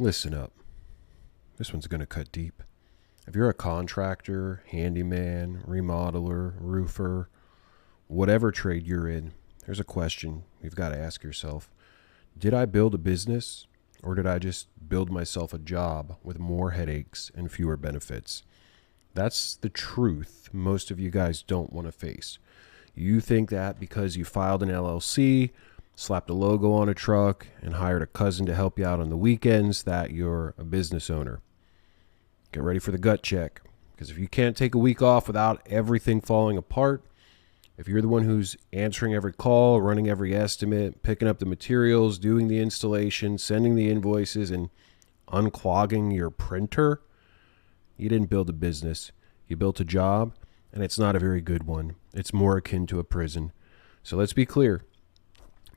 Listen up. This one's going to cut deep. If you're a contractor, handyman, remodeler, roofer, whatever trade you're in, there's a question you've got to ask yourself. Did I build a business, or did I just build myself a job with more headaches and fewer benefits? That's the truth most of you guys don't want to face. You think that because you filed an LLC, slapped a logo on a truck, and hired a cousin to help you out on the weekends, that you're a business owner. Get ready for the gut check, because if you can't take a week off without everything falling apart, if you're the one who's answering every call, running every estimate, picking up the materials, doing the installation, sending the invoices, and unclogging your printer, you didn't build a business. You built a job, and it's not a very good one. It's more akin to a prison. So let's be clear.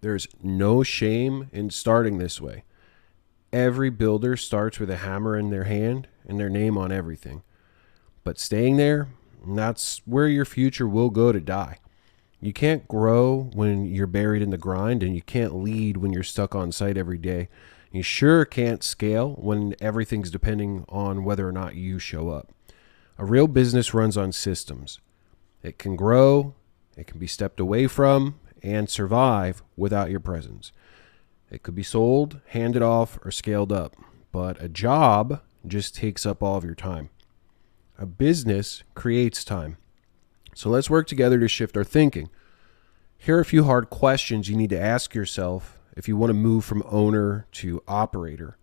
There's no shame in starting this way. Every builder starts with a hammer in their hand and their name on everything. But staying there, that's where your future will go to die. You can't grow when you're buried in the grind, and you can't lead when you're stuck on site every day. You sure can't scale when everything's depending on whether or not you show up. A real business runs on systems. It can grow, it can be stepped away from, and survive without your presence. It could be sold, handed off, or scaled up, but a job just takes up all of your time. A business creates time. So let's work together to shift our thinking. Here are a few hard questions you need to ask yourself if you want to move from owner to operator.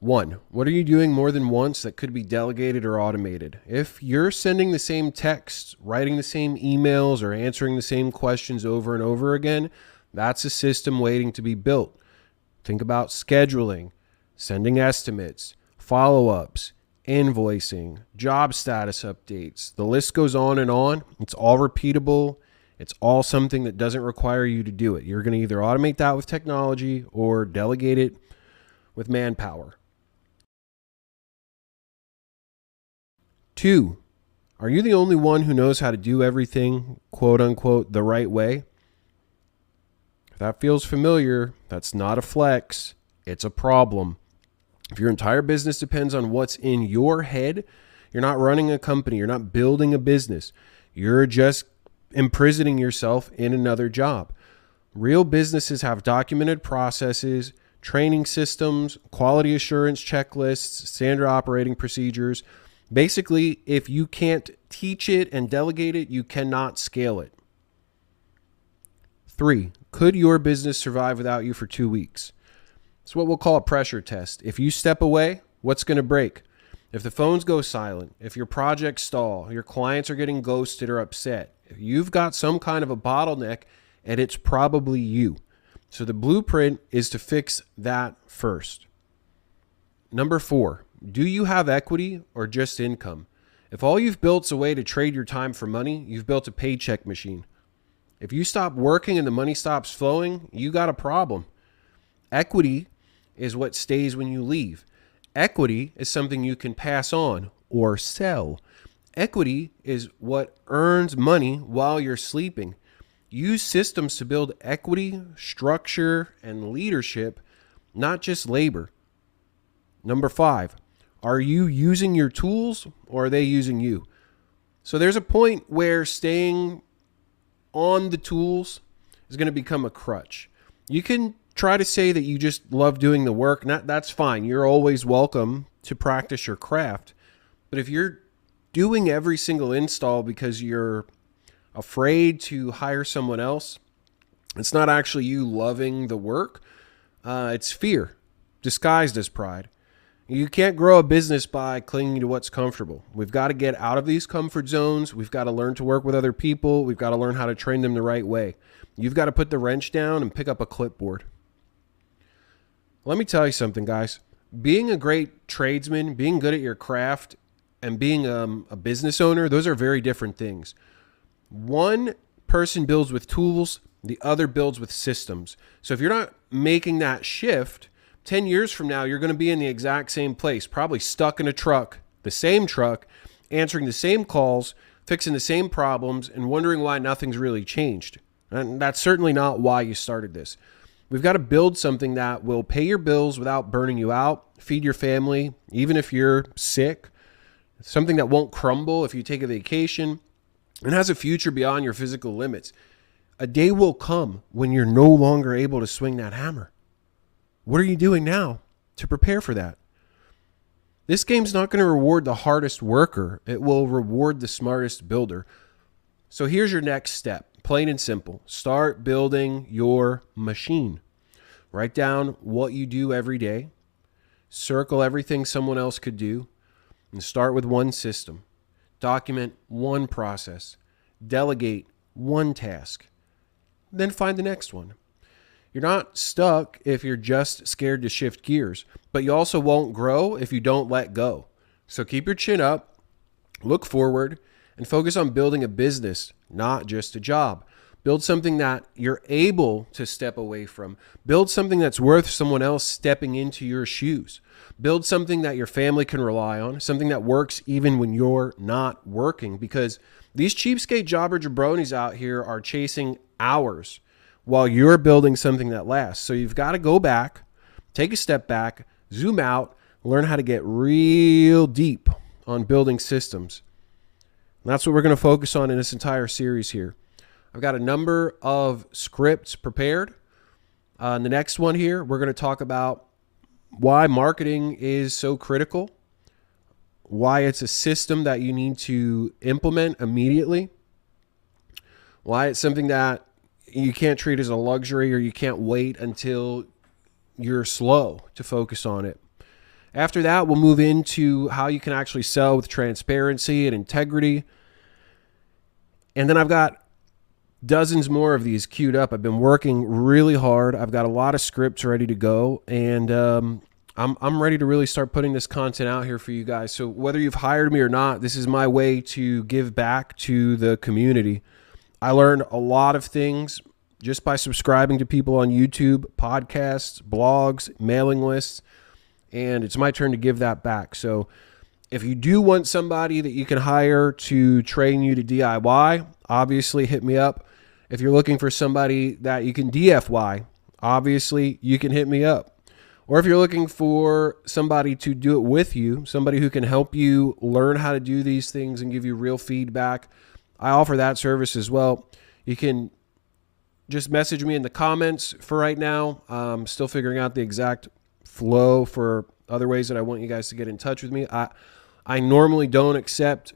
One, what are you doing more than once that could be delegated or automated? If you're sending the same texts, writing the same emails, or answering the same questions over and over again, that's a system waiting to be built. Think about scheduling, sending estimates, follow-ups, invoicing, job status updates. The list goes on and on. It's all repeatable. It's all something that doesn't require you to do it. You're going to either automate that with technology or delegate it with manpower. 2, are you the only one who knows how to do everything, quote unquote, the right way? If that feels familiar, that's not a flex, it's a problem. If your entire business depends on what's in your head, you're not running a company, you're not building a business. You're just imprisoning yourself in another job. Real businesses have documented processes, training systems, quality assurance checklists, standard operating procedures. Basically, if you can't teach it and delegate it, you cannot scale it. 3, could your business survive without you for 2 weeks? It's what we'll call a pressure test. If you step away, what's going to break? If the phones go silent, if your projects stall, your clients are getting ghosted or upset, if you've got some kind of a bottleneck, and it's probably you. So the blueprint is to fix that first. Number 4, do you have equity or just income? If all you've built is a way to trade your time for money, you've built a paycheck machine. If you stop working and the money stops flowing, you got a problem. Equity is what stays when you leave. Equity is something you can pass on or sell. Equity is what earns money while you're sleeping. Use systems to build equity, structure, and leadership, not just labor. Number 5, are you using your tools or are they using you? So there's a point where staying on the tools is going to become a crutch. You can try to say that you just love doing the work. That's fine. You're always welcome to practice your craft. But if you're doing every single install because you're afraid to hire someone else, it's not actually you loving the work. It's fear disguised as pride. You can't grow a business by clinging to what's comfortable. We've got to get out of these comfort zones. We've got to learn to work with other people. We've got to learn how to train them the right way. You've got to put the wrench down and pick up a clipboard. Let me tell you something, guys. being a great tradesman, being good at your craft, and being a business owner, those are very different things. One person builds with tools, the other builds with systems. So if you're not making that shift, 10 years from now, you're going to be in the exact same place, probably stuck in a truck, the same truck, answering the same calls, fixing the same problems, and wondering why nothing's really changed. And that's certainly not why you started this. We've got to build something that will pay your bills without burning you out, feed your family, even if you're sick, something that won't crumble if you take a vacation, and has a future beyond your physical limits. A day will come when you're no longer able to swing that hammer. What are you doing now to prepare for that? This game's not going to reward the hardest worker. It will reward the smartest builder. So here's your next step, plain and simple. Start building your machine. Write down what you do every day. Circle everything someone else could do. And start with one system. Document one process. Delegate one task. Then find the next one. You're not stuck if you're just scared to shift gears, but you also won't grow if you don't let go. So keep your chin up, look forward, and focus on building a business, not just a job. Build something that you're able to step away from. Build something that's worth someone else stepping into your shoes. Build something that your family can rely on, something that works even when you're not working, because these cheapskate jobber jabronis out here are chasing hours while you're building something that lasts. So you've got to go back, take a step back, zoom out, learn how to get real deep on building systems. And that's what we're going to focus on in this entire series here. I've got a number of scripts prepared. In the next one here, we're going to talk about why marketing is so critical, why it's a system that you need to implement immediately, why it's something that you can't treat as a luxury, or you can't wait until you're slow to focus on it. After that, we'll move into how you can actually sell with transparency and integrity. And then I've got dozens more of these queued up. I've been working really hard. I've got a lot of scripts ready to go, and I'm ready to really start putting this content out here for you guys. So whether you've hired me or not, this is my way to give back to the community. I learned a lot of things just by subscribing to people on YouTube, podcasts, blogs, mailing lists, and it's my turn to give that back. So if you do want somebody that you can hire to train you to DIY, obviously hit me up. If you're looking for somebody that you can DFY, obviously you can hit me up. Or if you're looking for somebody to do it with you, somebody who can help you learn how to do these things and give you real feedback, I offer that service as well. You can just message me in the comments for right now. I'm still figuring out the exact flow for other ways that I want you guys to get in touch with me. I normally don't accept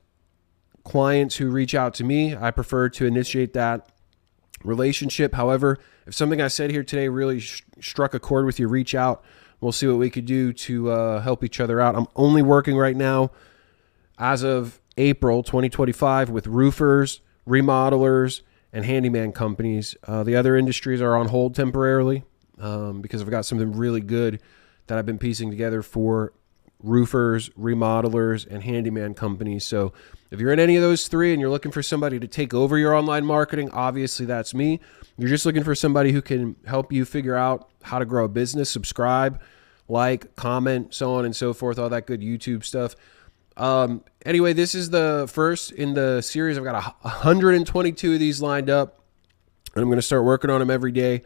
clients who reach out to me. I prefer to initiate that relationship. However, if something I said here today really struck a chord with you, reach out. We'll see what we could do to help each other out. I'm only working right now, as of April 2025, with roofers, remodelers, and handyman companies. The other industries are on hold temporarily because I've got something really good that I've been piecing together for roofers, remodelers, and handyman companies. So if you're in any of those three and you're looking for somebody to take over your online marketing, obviously that's me. You're just looking for somebody who can help you figure out how to grow a business, subscribe, like, comment, so on and so forth, all that good YouTube stuff. Anyway, this is the first in the series. I've got 122 of these lined up, and I'm going to start working on them every day.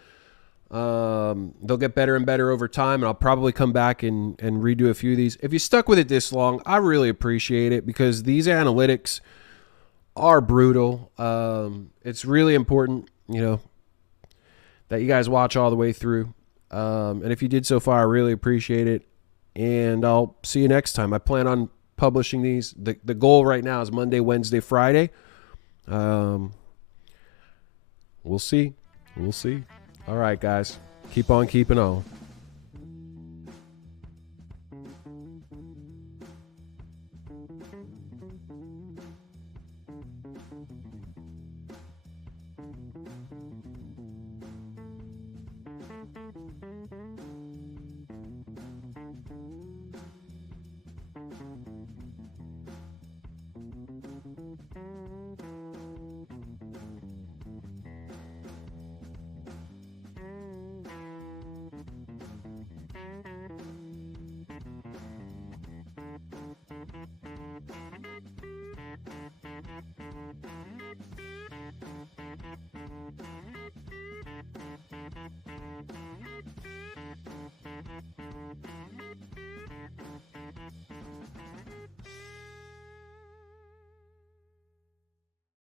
They'll get better and better over time, and I'll probably come back and redo a few of these. If you stuck with it this long, I really appreciate it, because these analytics are brutal. It's really important, that you guys watch all the way through. And if you did so far, I really appreciate it. And I'll see you next time. I plan on publishing these. The goal right now is Monday, Wednesday, Friday. We'll see. All right, guys. Keep on keeping on.